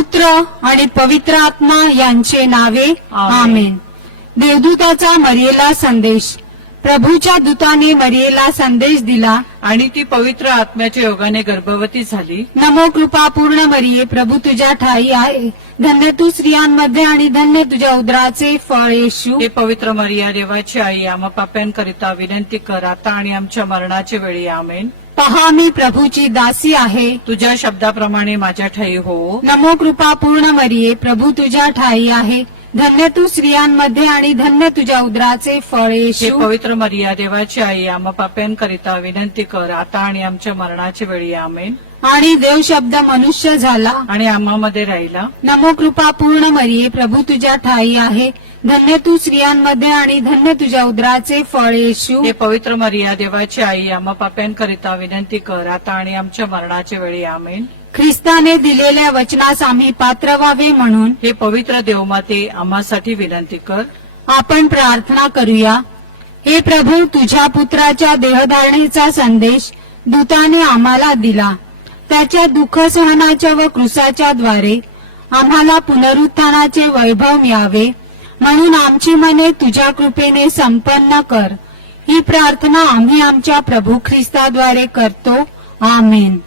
पिता पुत्र आणि पवित्र आत्मा यांचे नावे आमेन. देवदूताचा मरियेला संदेश. प्रभूच्या दूताने मरियेला संदेश दिला. आणि ती पवित्र आत्म्याच्या योगाने गर्भवती झाली. नमो कृपा पूर्ण मरिये प्रभू तुझ्या ठाई आहे. धन्य तू स्त्रियांमध्ये आणि धन्य तुझ्या उदराचे फळ येशू. हे पवित्र मरिया देवाची आई आम्हा पाप्यांकरिता विनंती कर. आता आणि आमच्या मरणाच्या वेळी आमेन. पहा मी प्रभूची दासी आहे. तुझ्या शब्दाप्रमाणे माझ्या ठाई हो. नमो कृपा पूर्ण मरिये प्रभू तुझ्या ठाई आहे. धन्य तू स्त्रियांमध्ये आणि धन्य तुझ्या उदराचे फळ हे येशू पवित्र मरिया देवाची आई आम्हा पाप्यांकरिता विनंती कर आता आणि आमच्या मरणाच्या वेळी आमेन. आणि देव शब्द मनुष्य झाला. आणि आम्हामध्ये राहिला. नमो कृपा पूर्ण मरिये प्रभू तुझ्या ठाई आहे. धन्य तू स्त्रियांमध्ये आणि धन्य तुझ्या उदराचे फळ येशू. हे पवित्र मरिया देवाची आई आम्हा पाप्यांकरिता विनंती कर. आता आणि आमच्या मरणाच्या वेळी आमेन. ख्रिस्ताने दिलेल्या वचनास आम्ही पात्र व्हावे म्हणून हे पवित्र देवमाते आम्हासाठी विनंती कर. आपण प्रार्थना करूया. हे प्रभू तुझ्या पुत्राच्या देहधारणेचा संदेश दूताने आम्हाला दिला. त्याच्या दुःख सहनाच्या व कृसाच्या द्वारे आम्हाला पुनरुत्थानाचे वैभव मिळावे म्हणून आमची मने तुझ्या कृपेने संपन्न कर. ही प्रार्थना आम्ही आमच्या प्रभू ख्रिस्ताद्वारे करतो. आमेन.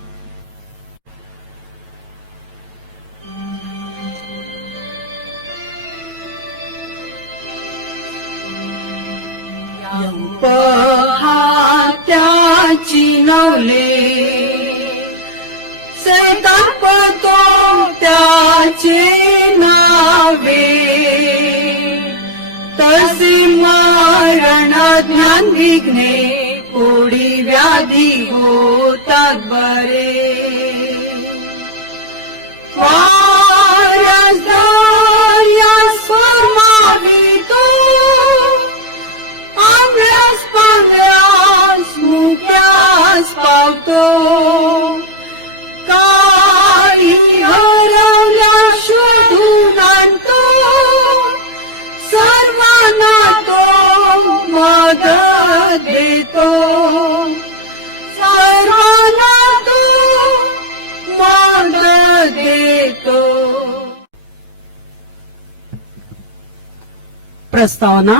त्याची नवले सैतापतो त्याचे नावे. तसे मरण ज्ञान विघ्ने कोडी व्याधी होतात बरे. वाऱ्यास पावतो. देतो सर्वांना तो मान देतो. प्रस्तावना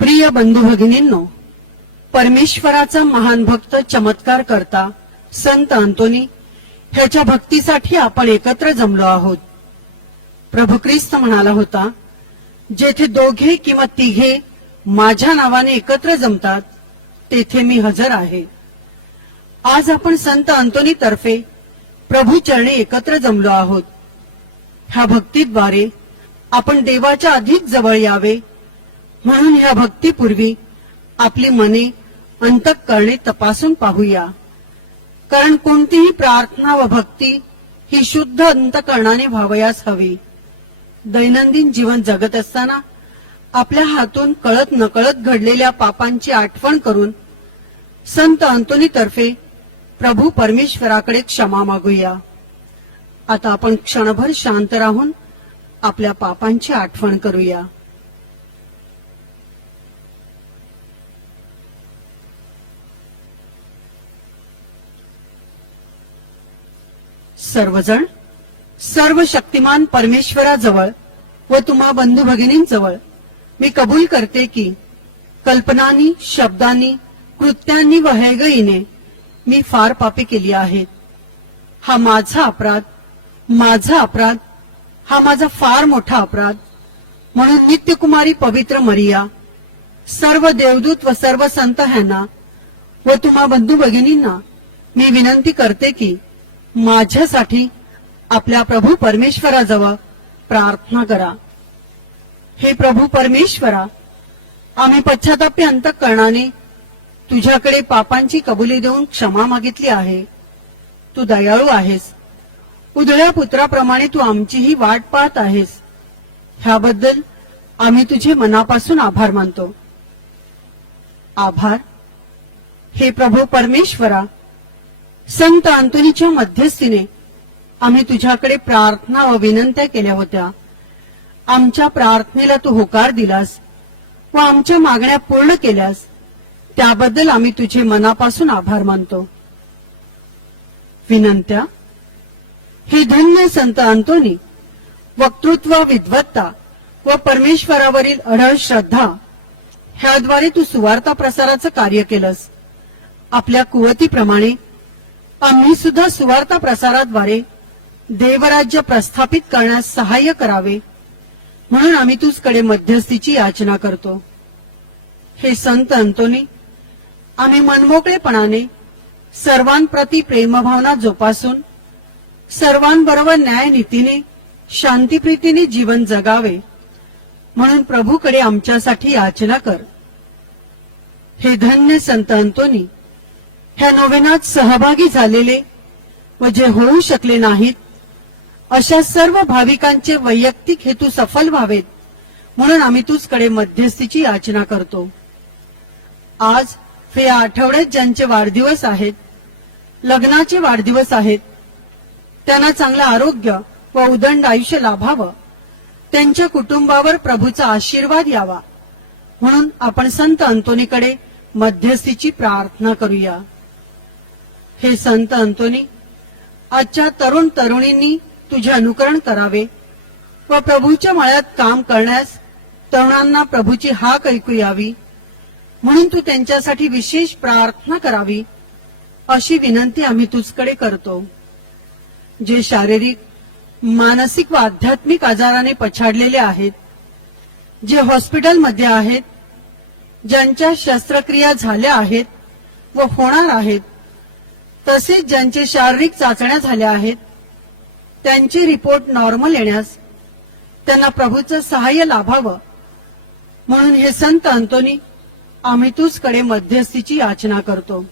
प्रिय बंधू भगिनींनो परमेश्वराचा महान भक्त चमत्कार करता संत अंतोनी ह्याच्या भक्तीसाठी आपण एकत्र जमलो आहोत. प्रभू ख्रिस्त म्हणाला होता जेथे दोघे किंवा तिघे माझ्या नावाने एकत्र जमतात तेथे मी हजर आहे. आज आपण संत अंतोनी तर्फे प्रभू चरणे एकत्र जमलो आहोत. ह्या भक्तीद्वारे आपण देवाच्या अधिक जवळ यावे म्हणून ह्या भक्तीपूर्वी आपली मने अंतःकरणे तपासून पाहूया. कारण कोणतीही प्रार्थना व भक्ती ही शुद्ध अंतकरणाने व्हावयास हवी. दैनंदिन जीवन जगत असताना आपल्या हातून कळत नकळत घडलेल्या पापांची आठवण करून संत अंतोनी तर्फे प्रभू परमेश्वराकडे क्षमा मागूया. आता आपण क्षणभर शांत राहून आपल्या पापांची आठवण करूया. सर्वजण सर्व शक्तिमान परमेश्वराजवळ व तुम्हा बंधू भगिनींजवळ मी कबूल करते की कल्पनानी शब्दांनी कृत्यांनी व हैगईने मी फार पापे केली आहेत. हा माझा अपराध माझा अपराध हा माझा फार मोठा अपराध. म्हणून नित्यकुमारी पवित्र मरिया सर्व देवदूत व सर्व संत ह्यांना व तुम्हा बंधू भगिनींना मी विनंती करते की माझ्यासाठी आपल्या प्रभू परमेश्वराजवळ प्रार्थना करा. हे प्रभू परमेश्वरा आम्ही पश्चातापी अंतकरणाने तुझ्याकडे पापांची कबुली देऊन क्षमा मागितली आहे. तू दयाळू आहेस. उदळ्या पुत्राप्रमाणे तू आमचीही वाट पाहत आहेस. ह्याबद्दल आम्ही तुझे मनापासून आभार मानतो. आभार. हे प्रभू परमेश्वरा संत अंतोनीच्या मध्यस्थीने आम्ही तुझ्याकडे प्रार्थना व विनंत्या केल्या होत्या. आमच्या प्रार्थनेला तू होकार दिलास व आमच्या मागण्या पूर्ण केल्यास त्याबद्दल आम्ही तुझे मनापासून आभार मानतो. विनंत्या हे धन्य संत अंतोनी वक्तृत्व विद्वत्ता व परमेश्वरावरील अढळ श्रद्धा ह्याद्वारे तू सुवार्ता प्रसाराचं कार्य केलंस. आपल्या कुवतीप्रमाणे आम्ही सुद्धा सुवार्ता प्रसाराद्वारे देवराज्य प्रस्थापित करण्यास सहाय्य करावे. म्हणून आम्ही तुझकडे मध्यस्थीची याचना करतो. हे संत अंतोनी आम्ही मनमोकळेपणाने सर्वांप्रती प्रेमभावना जोपासून सर्वांबरोबर न्यायनीतीने शांतीप्रीतीने जीवन जगावे म्हणून प्रभूकडे आमच्यासाठी याचना कर. हे धन्य संत अंतोनी ह्या नोवेनात सहभागी झालेले व जे होऊ शकले नाहीत अशा सर्व भाविकांचे वैयक्तिक हेतू सफल व्हावेत म्हणून आम्ही तुझकडे मध्यस्थीची याचना करतो. आज हे या आठवड्यात ज्यांचे वाढदिवस आहेत लग्नाचे वाढदिवस आहेत त्यांना चांगलं आरोग्य व उदंड आयुष्य लाभावं त्यांच्या कुटुंबावर प्रभूचा आशीर्वाद यावा म्हणून आपण संत अंतोनीकडे मध्यस्थीची प्रार्थना करूया. हे संत अंतोनी आजच्या तरुण तरुणींनी तुझे अनुकरण करावे. व प्रभूच्या मळ्यात काम करण्यास तरुणांना प्रभूची हाक ऐकू यावी. म्हणून तू त्यांच्यासाठी विशेष प्रार्थना करावी. अशी विनंती आम्ही तुझकडे करतो. जे शारीरिक मानसिक व आध्यात्मिक आजाराने पछाडलेले आहेत जे हॉस्पिटलमध्ये आहेत ज्यांच्या शस्त्रक्रिया झाल्या आहेत व होणार आहेत तसेच ज्यांचे शारीरिक चाचण्या झाल्या आहेत त्यांचे रिपोर्ट नॉर्मल येण्यास त्यांना प्रभूचं सहाय्य लाभावं म्हणून हे संत अंतोनी आम्ही तुझकडे मध्यस्थीची याचना करतो.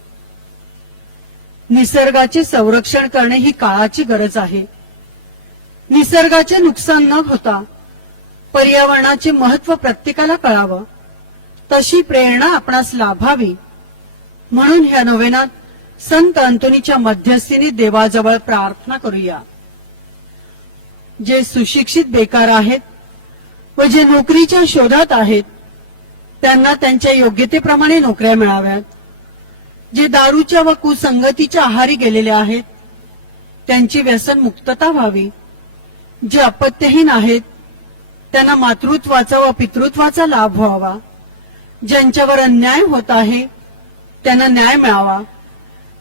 निसर्गाचे संरक्षण करणे ही काळाची गरज आहे. निसर्गाचे नुकसान न होता पर्यावरणाचे महत्त्व प्रत्येकाला कळावं. तशी प्रेरणा आपणास लाभावी. म्हणून ह्या नोवेनात संत अंतोनीच्या मध्यस्थीने देवाजवळ प्रार्थना करूया. जे सुशिक्षित बेकार आहेत व जे नोकरीच्या शोधात आहेत त्यांना त्यांच्या योग्यतेप्रमाणे नोकऱ्या मिळाव्यात. जे दारूच्या व कुसंगतीच्या आहारी गेलेले आहेत त्यांची व्यसन मुक्तता व्हावी. जे अपत्यहीन आहेत त्यांना मातृत्वाचा व पितृत्वाचा लाभ व्हावा. ज्यांच्यावर अन्याय होत आहे त्यांना न्याय मिळावा.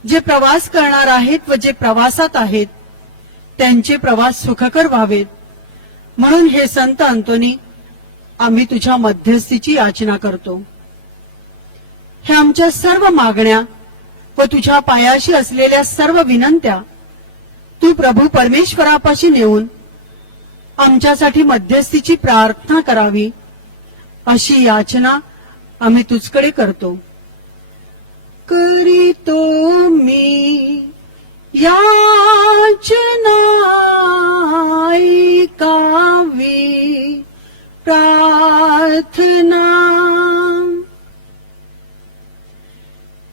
जे प्रवास करणार आहेत व जे प्रवासात आहेत त्यांचे प्रवास सुखकर व्हावेत. म्हणून हे संत अंतोनी आम्ही तुझ्या मध्यस्थीची याचना करतो. हे आमच्या सर्व मागण्या व तुझ्या पायाशी असलेल्या सर्व विनंत्या तू प्रभू परमेश्वरापाशी नेऊन आमच्यासाठी मध्यस्थीची प्रार्थना करावी अशी याचना आम्ही तुझकडे करतो. करीतो मी. याचना प्रार्थना.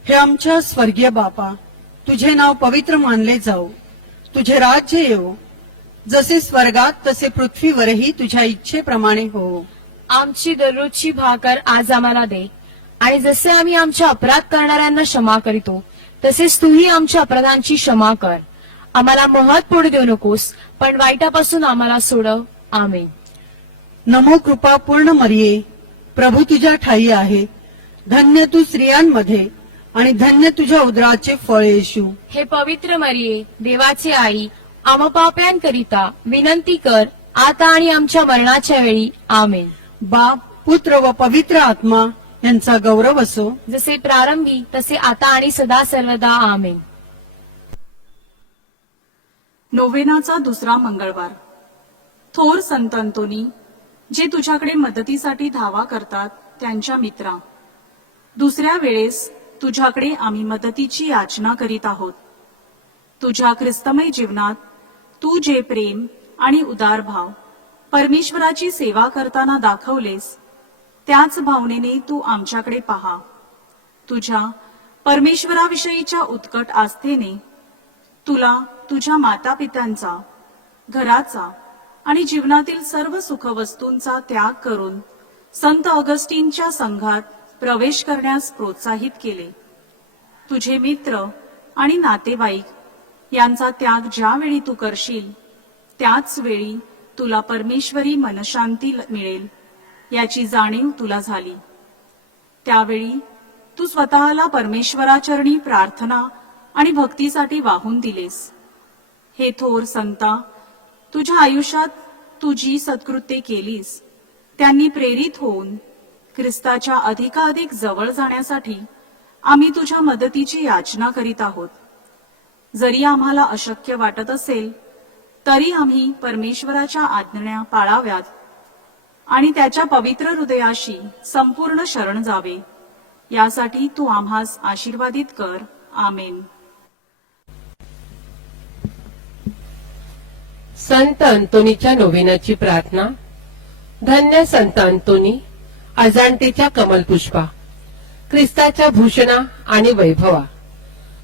हे आमच्या स्वर्गीय बापा तुझे नाव पवित्र मानले जाऊ. तुझे राज्य येऊ जसे स्वर्गात तसे पृथ्वीवरही तुझ्या इच्छेप्रमाणे हो. आमची दररोजची भाकर आज आम्हाला दे. आणि जसे आम्ही आमच्या अपराध करणाऱ्यांना क्षमा करीतो तसेच तूही आमच्या अपराधांची क्षमा कर. आम्हाला मोहात पडू देऊ नकोस पण वाईटापासून आम्हाला सोडव. आमेन. नमो कृपा पूर्ण मरिये. प्रभू तुझ्या ठाई आहे. धन्य तू स्त्रियांमध्ये आणि धन्य तुझ्या उदराचे फळ येशू. हे पवित्र मरिये देवाचे आई आम पाप्यांकरिता विनंती कर आता आणि आमच्या मरणाच्या वेळी. आमेन. बाप पुत्र व पवित्र आत्मा यांचा गौरव असो. जसे प्रारंभी तसे आता आणि सदा सर्वदा आमेन. नोवेनाचा दुसरा मंगळवार. थोर संत अंतोनी जे तुझ्याकडे मदतीसाठी धावा करतात त्यांच्या मित्रा. दुसऱ्या वेळेस तुझ्याकडे आम्ही मदतीची याचना करीत आहोत. तुझ्या ख्रिस्तमय जीवनात तू जे प्रेम आणि उदार भाव परमेश्वराची सेवा करताना दाखवलेस त्याच भावनेने तू आमच्याकडे पहा. तुझ्या परमेश्वराविषयीच्या उत्कट आस्थेने तुला तुझ्या मातापित्यांचा घराचा आणि जीवनातील सर्व सुखवस्तूंचा त्याग करून संत ऑगस्टीनच्या संघात प्रवेश करण्यास प्रोत्साहित केले. तुझे मित्र आणि नातेवाईक यांचा त्याग ज्यावेळी तू करशील त्याच वेळी तुला परमेश्वरी मनशांती मिळेल. याची जाणीव तुला झाली. त्यावेळी तू स्वतःला परमेश्वराचरणी प्रार्थना आणि भक्तीसाठी वाहून दिलेस. हे थोर संता तुझ्या आयुष्यात तुझी सत्कृत्ये केलीस त्यांनी प्रेरित होऊन ख्रिस्ताच्या अधिकाधिक जवळ जाण्यासाठी आम्ही तुझ्या मदतीची याचना करीत आहोत. जरी आम्हाला अशक्य वाटत असेल तरी आम्ही परमेश्वराच्या आज्ञा पाळाव्यात. आणि त्याच्या पवित्र हृदयाशी संपूर्ण शरण जावे. यासाठी तू आम्हास आशीर्वादित कर. आमेन. संत अंतोनीच्या नोवेनाची प्रार्थना. धन्य संत अंतोनी अजांटेच्या कमलपुष्पा ख्रिस्ताच्या भूषणा आणि वैभवा.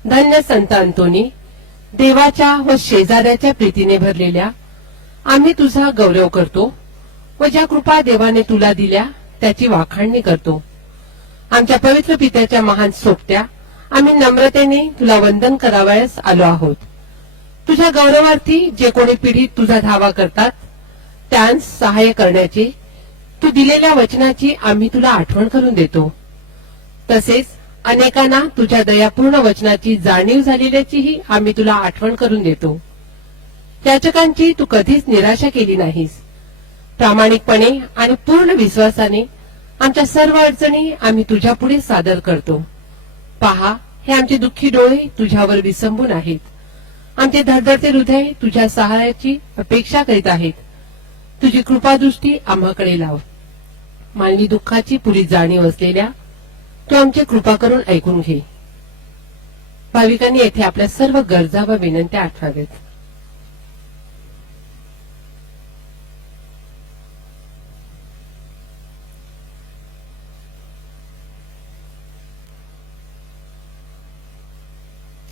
धन्य संत अंतोनी देवाच्या व शेजाऱ्याच्या प्रीतीने भरलेल्या आम्ही तुझा गौरव करतो. व ज्या कृपा देवाने तुला दिल्या त्याची वाखाणणी करतो. आमच्या पवित्र पित्याच्या महान सोबत्या आम्ही नम्रतेने तुला वंदन करावयास आलो आहोत. तुझ्या गौरवार्थी जे कोणी पिढीत तुझा धावा करतात त्यांस सहाय्य करण्याची तू दिलेल्या वचनाची आम्ही तुला आठवण करून देतो. तसेच अनेकांना तुझ्या दयापूर्ण वचनाची जाणीव झालेल्याचीही आम्ही तुला आठवण करून देतो. याचकांची तू कधीच निराशा केली नाहीस. प्रामाणिकपणे आणि पूर्ण विश्वासाने आमच्या सर्व अडचणी आम्ही तुझ्या पुढे सादर करतो. पहा हे आमचे दुःखी डोळे तुझ्यावर विसंबून आहेत. आमचे धडधडते हृदय तुझ्या सहाय्याची अपेक्षा करीत आहेत. तुझी कृपादृष्टी आम्हाकडे लाव. मानवी दुःखाची पुरी जाणीव असलेल्या तू आमची कृपा करून ऐकून घे. भाविकांनी येथे आपल्या सर्व गरजा व विनंत्या आठवाव्यात.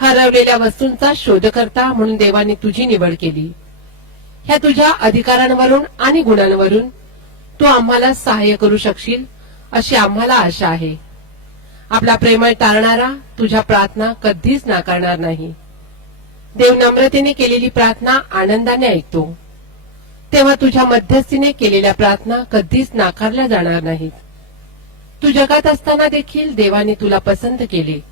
हरवलेल्या वस्तूंचा शोधकर्ता म्हणून देवाने तुझी निवड केली. ह्या तुझ्या अधिकारांवरून आणि गुणांवरून तू आम्हाला सहाय्य करू शकशील अशी आम्हाला आशा आहे. आपला प्रेमळ तारणारा तुझ्या प्रार्थना कधीच नाकारणार नाही. देव नम्रतेने केलेली प्रार्थना आनंदाने ऐकतो. तेव्हा तुझ्या मध्यस्थीने केलेल्या प्रार्थना कधीच नाकारल्या जाणार नाहीत. तू जगात असताना देखील देवाने तुला पसंत केले.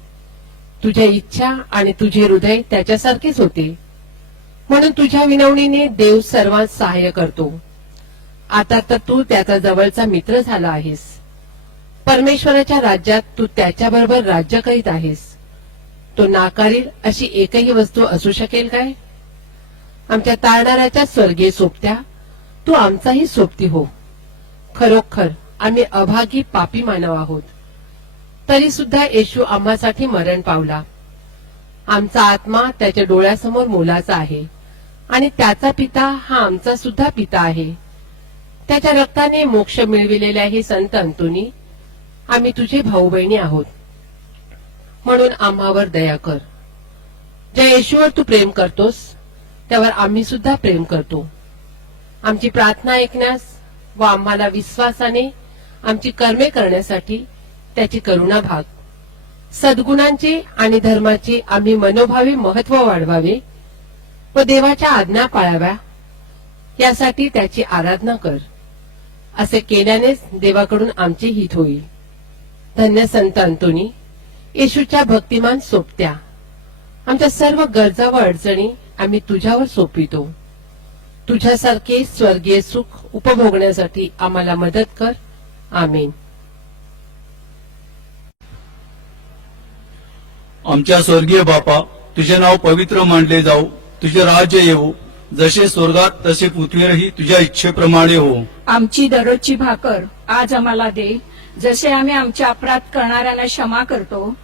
तुझ्या इच्छा आणि तुझे हृदय त्याच्यासारखेच होते. म्हणून तुझ्या विनवणीने देव सर्वांस सहाय्य करतो. आता तर तू त्याचा जवळचा मित्र झाला आहेस. परमेश्वराच्या राज्यात तू त्याच्याबरोबर राज्य करीत आहेस. तो नाकारील अशी एकही वस्तू असू शकेल काय? आमच्या तारणाऱ्याच्या स्वर्गीय सोबत्या तू आमचाही सोबती हो. खरोखर आम्ही अभागी पापी मानव आहोत. तरी सुद्धा येशू आम्हासाठी मरण पावला. आमचा आत्मा त्याच्या डोळ्यासमोर मोलाचा आहे आणि त्याचा पिता हा आमचा सुद्धा पिता आहे. त्याच्या रक्ताने मोक्ष मिळविलेल्या हे संत अंतोनी आम्ही तुझे भाऊ बहिणी आहोत. म्हणून आम्हावर दया कर. ज्या येशूवर तू प्रेम करतोस त्यावर आम्ही सुद्धा प्रेम करतो. आमची प्रार्थना ऐकण्यास व आम्हाला विश्वासाने आमची कर्मे करण्यासाठी त्याची करुणा भाग. सद्गुणांचे आणि धर्माचे आम्ही मनोभावे महत्त्व वाढवावे व देवाच्या आज्ञा पाळाव्या यासाठी त्याची आराधना कर. असे केल्यानेच देवाकडून आमचे हित होईल. धन्य संत अंतोनी येशूच्या भक्तिमान सोपत्या आमच्या सर्व गरजा व अडचणी आम्ही तुझ्यावर सोपितो तुझ्यासारखे स्वर्गीय सुख उपभोगण्यासाठी आम्हाला मदत कर. आमीन. आमच्या स्वर्गीय बापा तुझे नाव पवित्र मानले जाऊ तुझे राज्य येऊ जसे स्वर्गात तसे पृथ्वीवरही तुझ्या इच्छेप्रमाणे हो. आमची दररोजची भाकर आज आम्हाला दे जसे आम्ही आमच्या अपराध करणाऱ्यांना क्षमा करतो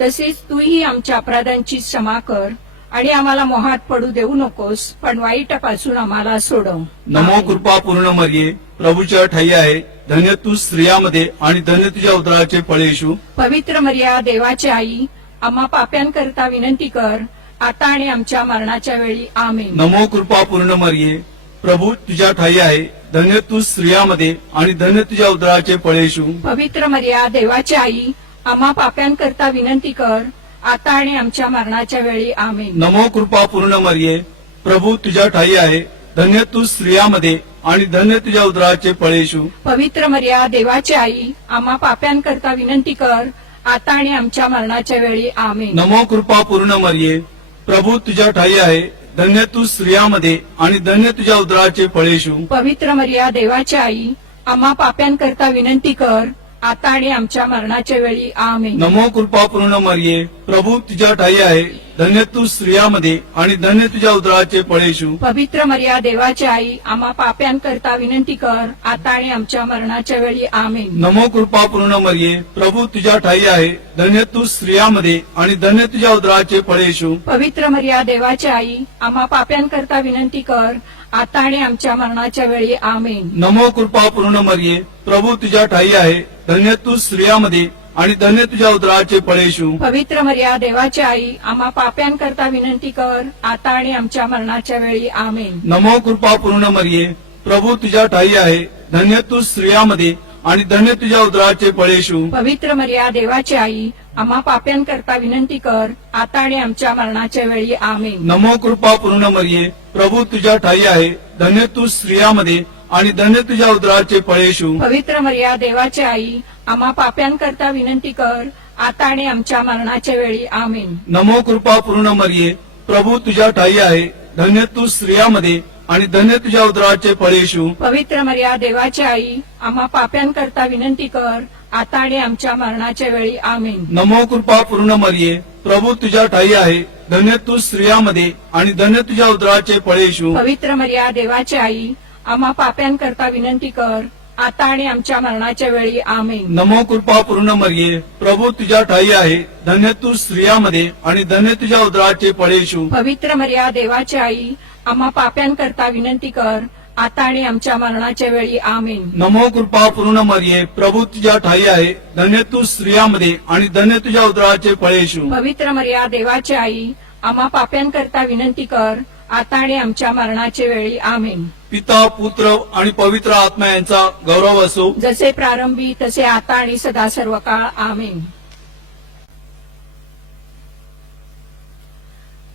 तसेच तूही आमच्या अपराधांची क्षमा कर आणि आम्हाला मोहात पडू देऊ नकोस पण वाईटापासून आम्हाला सोडव. नमो कृपा पूर्ण मरिये प्रभूच्या ठाई आहे धन्य तू स्त्रियामध्ये आणि धन्य तुझ्या उदराचे फळ येशू. पवित्र मर्या देवाची आई आम्हा पाप्यांकरता विनंती कर आता आणि आमच्या मरणाच्या वेळी. आमेन. नमो कृपा पूर्ण मरिये. प्रभू तुझ्या ठाई आहे. धन्य तू स्त्रियामध्ये आणि धन्य तुझ्या उदराचे फळ येशू. पवित्र मर्या देवाची आई आम्हा पाप्यांकरता विनंती कर आता आणि आमच्या मरणाच्या वेळी. आमेन. नमो कृपा पूर्ण मरिये. प्रभू तुझ्या ठाई आहे. धन्य तू स्त्रियामध्ये आणि धन्य तुझ्या उदराचे फळ येशू. पवित्र मर्या देवाची आई आम्हा पाप्यांकरता विनंती कर आता आणि आमच्या मरणाच्या वेळी आमेन. नमो कृपा पूर्ण मरिये. प्रभू तुझ्या ठाई आहे. धन्य तू स्त्रियामध्ये आणि धन्य तुझ्या उदराचे फळ येशू. पवित्र मर्या देवाची आई आम्हा पाप्यांकरता विनंती कर. आता आणि आमच्या मरणाच्या वेळी आमेन. नमो कृपा पूर्ण मरिये. प्रभू तुझ्या ठाई आहे. धन्य तू स्त्रियामध्ये आणि धन्य तुझ्या उदराचे फळ येशू पवित्र मर्या देवाची आई आम्हा पाप्यांकरता विनंती कर आता आणि आमच्या मरणाच्या वेळी आमेन. नमो कृपा पूर्ण मरिये. प्रभू तुझ्या ठाई आहे. धन्य तू स्त्रियामध्ये आणि धन्य तुझ्या उदराचे फळ येशू पवित्र मर्या देवाची आई आम्हा पाप्यांकरता विनंती कर आता आणि आमच्या मरणाच्या वेळी आमेन. नमो कृपा पूर्ण मरिये. प्रभू तुझ्या ठाई आहे. धन्य तू स्त्रियामध्ये आणि धन्य तुझ्या उदराचे फळ येशू. पवित्र मर्या देवाची आई आम्हा पाप्यांकरता विनंती कर आता आणि आमच्या मरणाच्या वेळी आमेन. नमो कृपा पूर्ण मरिये. प्रभू तुझ्या ठाई आहे. धन्य तू स्त्रियामध्ये आणि धन्य तुझ्या उदराचे फळ येशू. पवित्र मर्या देवाची आई आम्हा पाप्यांकरता विनंती कर आता आणि आमच्या मरणाच्या वेळी आमेन. नमो कृपा पूर्ण मरिये. प्रभू तुझ्या ठाई आहे. धन्य तू स्त्रियामध्ये आणि धन्य तुझ्या उदराचे फळ येशू. पवित्र मर्या देवाची आई आम्हा पाप्यांकरता विनंती कर आता आणि आमच्या मरणाच्या वेळी. आमेन. नमो कृपा पूर्ण मरिये. प्रभू तुझ्या ठाई आहे. धन्य तू स्त्रियामध्ये आणि धन्य तुझ्या उदराचे फळ येशू. पवित्र मर्या देवाची आई आम्हा पाप्यांकरता विनंती कर आता आणि आमच्या मरणाच्या वेळी. आमेन. नमो कृपा पूर्ण मरिये. प्रभू तुझ्या ठाई आहे. धन्य तू स्त्रियामध्ये आणि धन्य तुझ्या उदराचे फळ येशू. पवित्र मर्या देवाची आई आम्हा पाप्यांकरता विनंती कर. आता आणि आमच्या मरणाच्या वेळी आमेन. नमो कृपा पूर्ण मरिये. प्रभू तुझ्या ठाई आहे. धन्य तू स्त्रियामध्ये आणि धन्य तुझ्या उदराचे फळ येशू. पवित्र मर्या देवाची आई आम्हा पाप्यांकरता विनंती कर. आता आणि आमच्या मरणाच्या वेळी आमेन. नमो कृपा पूर्ण मरिये. प्रभू तुझ्या ठाई आहे. धन्य तू स्त्रियामध्ये आणि धन्य तुझ्या उदराचे फळ येशू. पवित्र मर्या देवाची आई आम्हा पाप्यांकरता विनंती कर. आता आणि आमच्या मरणाच्या वेळी आमेन. पिता पुत्र आणि पवित्र आत्मा यांचा गौरव असो. जसे प्रारंभी तसे आता आणि सदा सर्व काळ आमेन.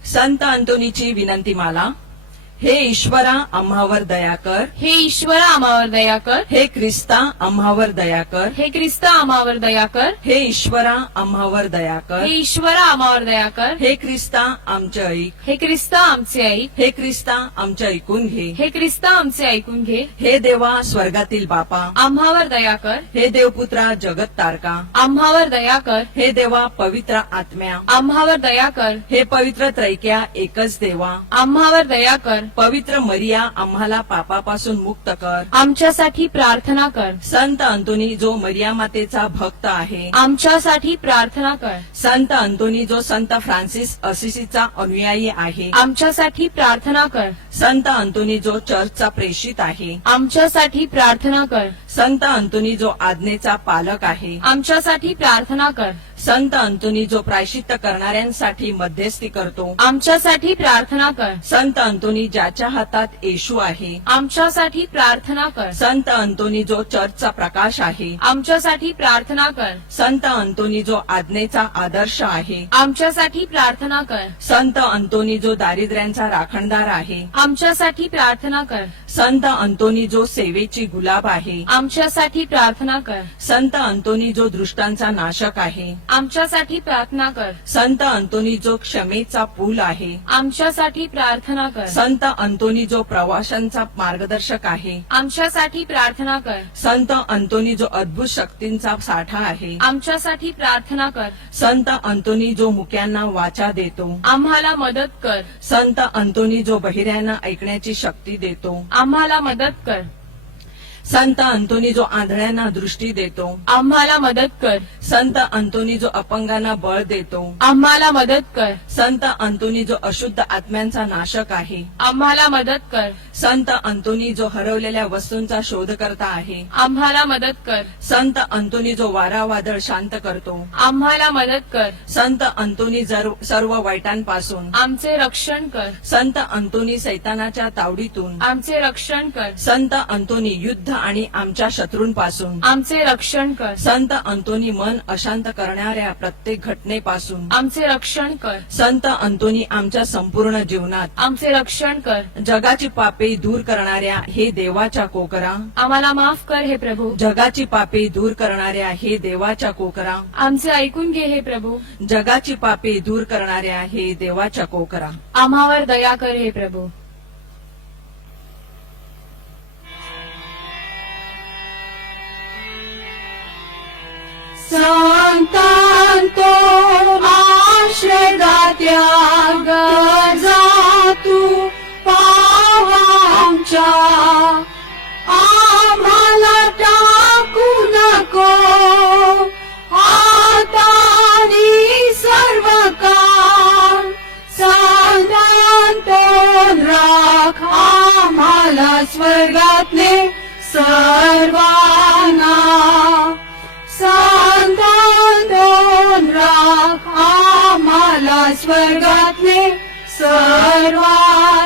संत अंतोनीची विनंतीमाला हे ईश्वरा आम्हावर दया कर हे ईश्वर आम्हावर दया कर हे ख्रिस्ता आम्हावर दया कर हे ख्रिस्त आम्हावर दया कर हे ईश्वरा आम्हावर दया कर हे ईश्वर आम्हावर दया कर हे ख्रिस्ता आमचे ऐक हे ख्रिस्त आमचे ऐक हे ख्रिस्ता आमचे ऐकून घे हे ख्रिस्त आमचे ऐकून घे हे देवा स्वर्गातील बापा आम्हावर दया कर हे देवपुत्रा जगत तारका आम्हावर दया कर हे देवा पवित्र आत्म्या आम्हावर दया कर हे पवित्र त्रैक्या एकच देवा आम्हावर दया कर पवित्र मरिया आम्हाला पापापासून मुक्त कर. आमच्यासाठी प्रार्थना कर. संत अंतोनी जो मरिया मातेचा भक्त आहे. आमच्यासाठी प्रार्थना कर. संत अंतोनी जो संत फ्रान्सिस असिसीचा अनुयायी आहे. आमच्यासाठी प्रार्थना कर. संत अंतोनी जो चर्चचा प्रेषित आहे. आमच्यासाठी प्रार्थना कर. संत अंतोनी जो आज्ञेचा पालक आहे. आमच्यासाठी प्रार्थना कर. संत अंतोनी जो प्रायश्चित्त करणाऱ्यांसाठी मध्यस्थी करतो आमच्यासाठी प्रार्थना कर. संत अंतोनी ज्याच्या हातात येशू आहे आमच्यासाठी प्रार्थना कर. संत अंतोनी जो चर्चचा प्रकाश आहे आमच्यासाठी प्रार्थना कर. संत अंतोनी जो आज्ञेचा आदर्श आहे आमच्यासाठी प्रार्थना कर. संत अंतोनी जो दारिद्र्यांचा राखणदार आहे आमच्यासाठी प्रार्थना कर. संत अंतोनी जो सेवेची गुलाब आहे आमच्यासाठी प्रार्थना कर. संत अंतोनी जो दृष्टांचा नाशक आहे आमच्यासाठी प्रार्थना कर. संत अंतोनी जो क्षमेचा पूल आहे आमच्यासाठी प्रार्थना कर. संत अंतोनी जो प्रवाशांचा मार्गदर्शक आहे आमच्यासाठी प्रार्थना कर. संत अंतोनी जो अद्भुत शक्तींचा साठा आहे आमच्यासाठी प्रार्थना कर. संत अंतोनी जो मुक्यांना वाचा देतो आम्हाला मदत कर. संत अंतोनी जो बहिऱ्यांना ऐकण्याची शक्ती देतो आम्हाला मदत कर. संत अंतोनी जो आंधळ्यांना दृष्टी देतो आम्हाला मदत कर. संत अंतोनी जो अपंगांना बळ देतो आम्हाला मदत कर. संत अंतोनी जो अशुद्ध आत्म्यांचा नाशक आहे आम्हाला मदत कर. संत अंतोनी जो हरवलेल्या वस्तूंचा शोध करता आहे आम्हाला मदत कर. संत अंतोनी जो वारा वादळ शांत करतो आम्हाला मदत कर. संत अंतोनी सर्व वाईटांपासून आमचे रक्षण कर. संत अंतोनी सैतानाच्या तावडीतून आमचे रक्षण कर. संत अंतोनी युद्ध आणि आमच्या शत्रूंपासून. आमचे रक्षण कर. संत अंतोनी मन अशांत करणाऱ्या प्रत्येक घटनेपासून. आमचे रक्षण कर. संत अंतोनी आमच्या संपूर्ण जीवनात. आमचे रक्षण कर. जगाची पापे दूर करणाऱ्या हे देवाच्या कोकरा. आम्हाला माफ कर हे प्रभू. जगाची पापे दूर करणाऱ्या हे देवाच्या कोकरा. आमचे ऐकून घे हे प्रभू. जगाची पापे दूर करणाऱ्या हे देवाच्या कोकरा. आम्हावर दया कर हे प्रभू. संतांतो आश्रदात्या गरजा तू पावांच्या आम्हाला टाकू नको. हातानी सर्व काम संतांतो राख. आम्हाला स्वर्गातले सर्वांना. सा forgot me, Sir.